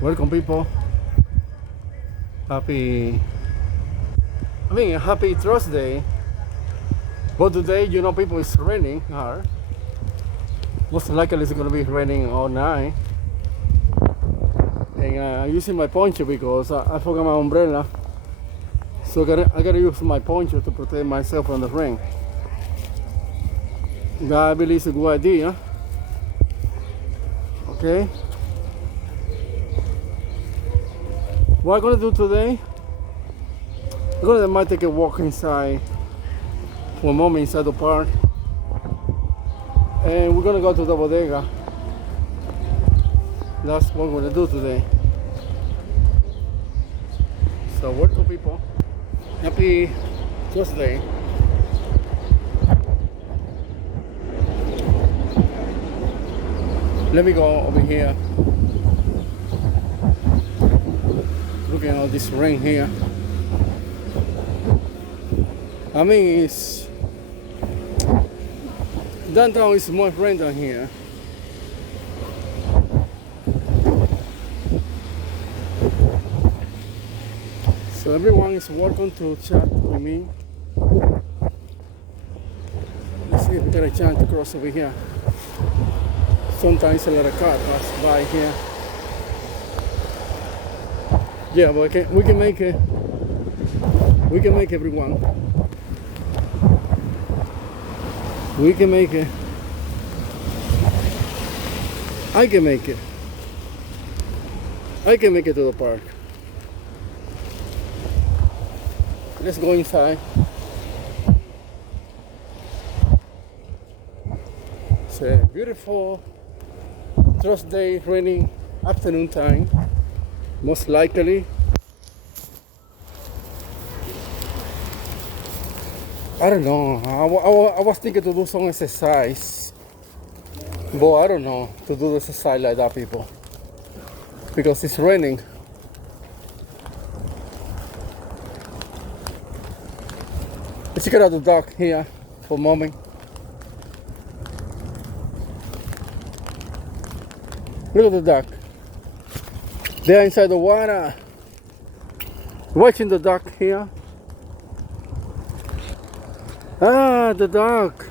Welcome, people. Happy happy Thursday. But today, people, it's raining hard. Most likely it's gonna be raining all night. And I'm using my poncho because I forgot my umbrella. So I gotta use my poncho to protect myself from the rain. That I believe is a good idea. Okay. What I'm gonna do today, might take a walk inside for a moment inside the park. And we're gonna go to the bodega. That's what we're gonna do today. So welcome, people. Happy Tuesday. Let me go over here. Look at all this rain here. It's downtown is more rain than here. So everyone is welcome to chat with me. Let's see if we get a chance to cross over here. Sometimes a lot of cars pass by here. Yeah, but we can make it. We can make everyone. We can make it. I can make it. I can make it to the park. Let's go inside. It's a beautiful Thursday, raining afternoon time. Most likely. I don't know. I was thinking to do some exercise, but I don't know to do the exercise like that, people, because it's raining. Let's check out the dock here for a moment. Look at the dock. They're inside the water. Watching the dock here. Ah, the dock.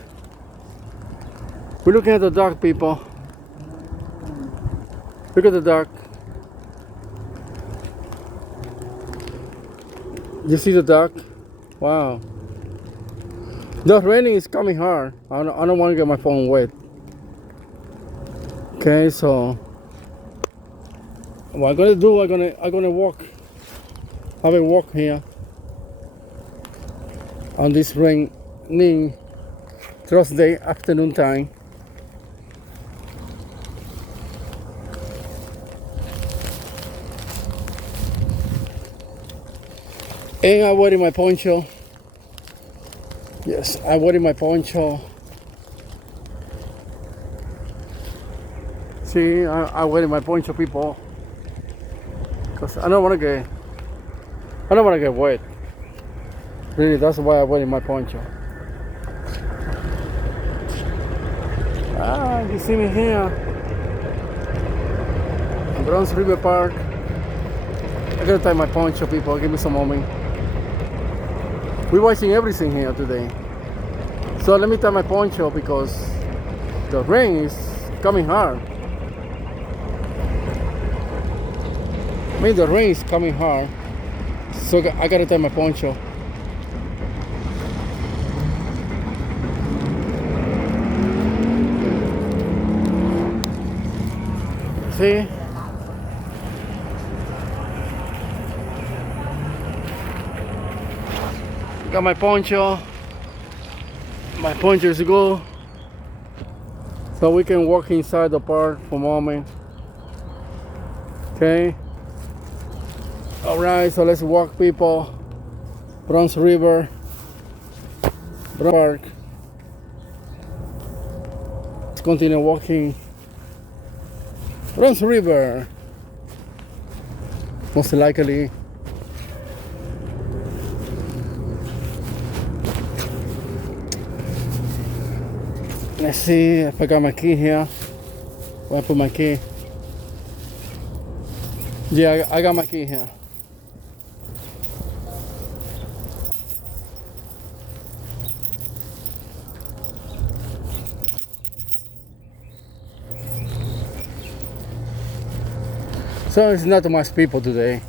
We're looking at the dock, people. Look at the dock. You see the dock? Wow. The raining is coming hard. I don't want to get my phone wet. Okay, so what I'm gonna do, I'm gonna walk. Have a walk here on this raining Thursday afternoon time. And I'm wearing my poncho. Yes, I'm wearing my poncho. See, I'm wearing my poncho, people, because I don't want to get wet. Really, that's why I'm wearing my poncho. Ah, you see me here, Bronx River Park. I gotta tie my poncho, people. Give me some moment. We're watching everything here today. So let me tie my poncho because the rain is coming hard. The rain is coming hard. So I gotta tie my poncho. See? Got my poncho. My poncho is good. So we can walk inside the park for a moment. Okay. Alright, so let's walk, people. Bronx River Park. Let's continue walking. Bronx River. Most likely. Let's see if I got my key here. Where I put my key? Yeah, I got my key here. So it's not too much people today.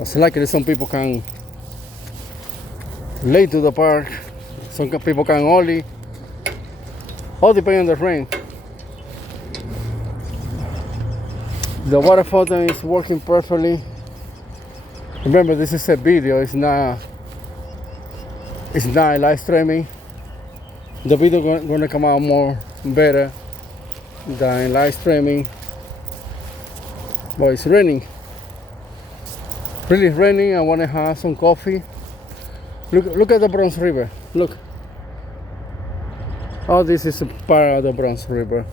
It's likely some people can late to the park. Some people can only. All depends on the rain. The water fountain is working perfectly. Remember, this is a video. It's not live streaming. The video gonna come out more better than live streaming. But it's raining. Really raining. I wanna have some coffee. Look at the Bronx River. Look. Oh, this is a part of the Bronx River.